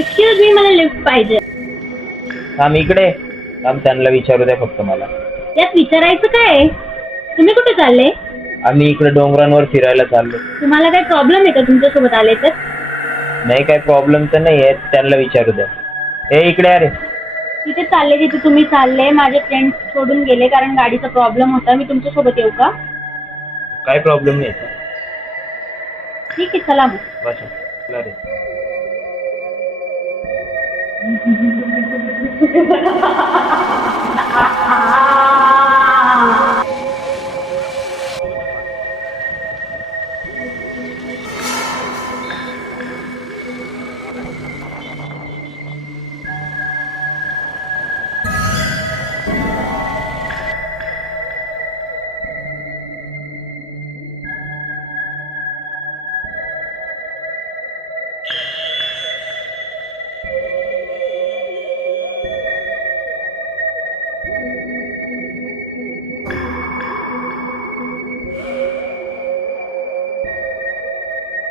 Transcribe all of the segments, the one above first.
Excuse me, मला lift पाहिजे. थांब इकडे. थांब, त्यांना विचारू द्या फक्त मला. यात विचारायचं काय? तुम्ही कुठे चालले? आम्ही इकडे डोंगरांवर फिरायला चाललो. तुम्हाला काही प्रॉब्लेम आहे का तुमच्यासोबत आले तर? नाही, काही प्रॉब्लेम तर नाही आहे, त्यांना विचारू द्या. ए इकडे अरे. तिथे चालले जिथे तुम्ही चालले. माझे फ्रेंड सोडून गेले कारण गाडीचा प्रॉब्लेम होता. मी तुमच्यासोबत येऊ का? काय प्रॉब्लेम नाही. ठीक आहे, चला मग. बस चला रे.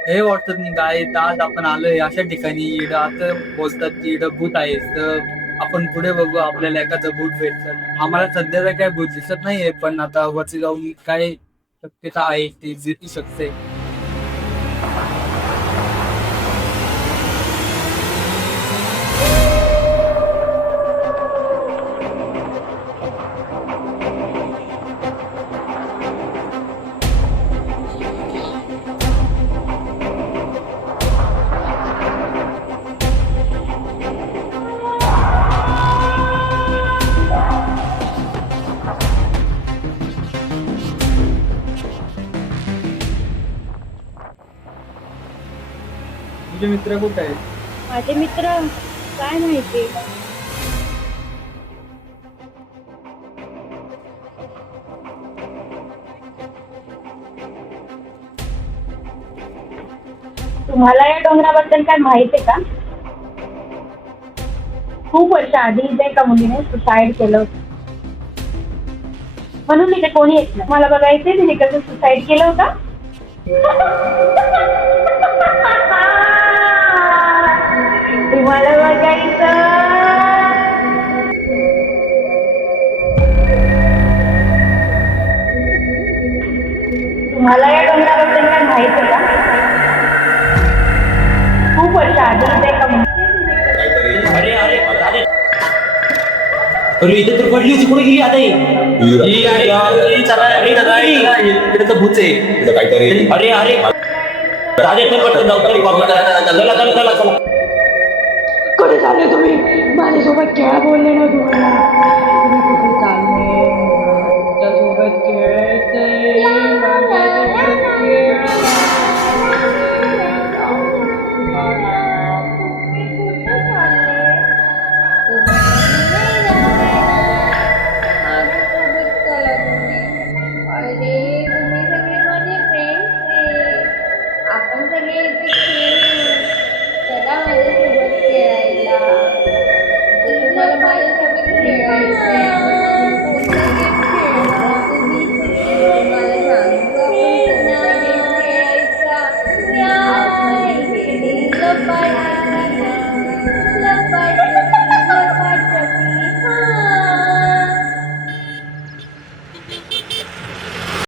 हे व्हॉट्सअप काय आज आपण आलोय अशा ठिकाणी इकडं आता बोलतात की इकडं भूत आहे, तर आपण पुढे बघू आपल्याला एखादं भूत भेटतं. आम्हाला सध्याला काय भूत दिसत नाहीये, पण आता वरती जाऊन काय शक्यता आहे ती दिसू शकते. तुझे मित्र कुठे आहेत? माझे मित्र काय माहिती. तुम्हाला या डोंगराबद्दल काय माहिती आहे का? खूप वर्ष आधी इथे एका मुलीने सुसाईड केलं होतं, म्हणून इथे कोणी येत नाही. मला बघायचंय तिने कसं सुसाईड केलं होतं. तुम्हाला बघायचं. तुम्हाला या डोंगराबद्दल काय माहिती आहे का? खूप वर्ष आधी इथे एका अरे अरे अरे अरे इथे तर पडली होती. कुठे गेली आता इकडे तर भूत आहे काहीतरी. अरे अरे कुठे चालले तुम्ही? माझ्यासोबत खेळा बोलले ना तुम्हाला. तुम्ही कुठे चालले? तुमच्यासोबत खेळायचंय. आपण सगळे इथे खेळू. चला माझ्यासोबत खेळायला. तुम्हाला माझ्यासोबत खेळायला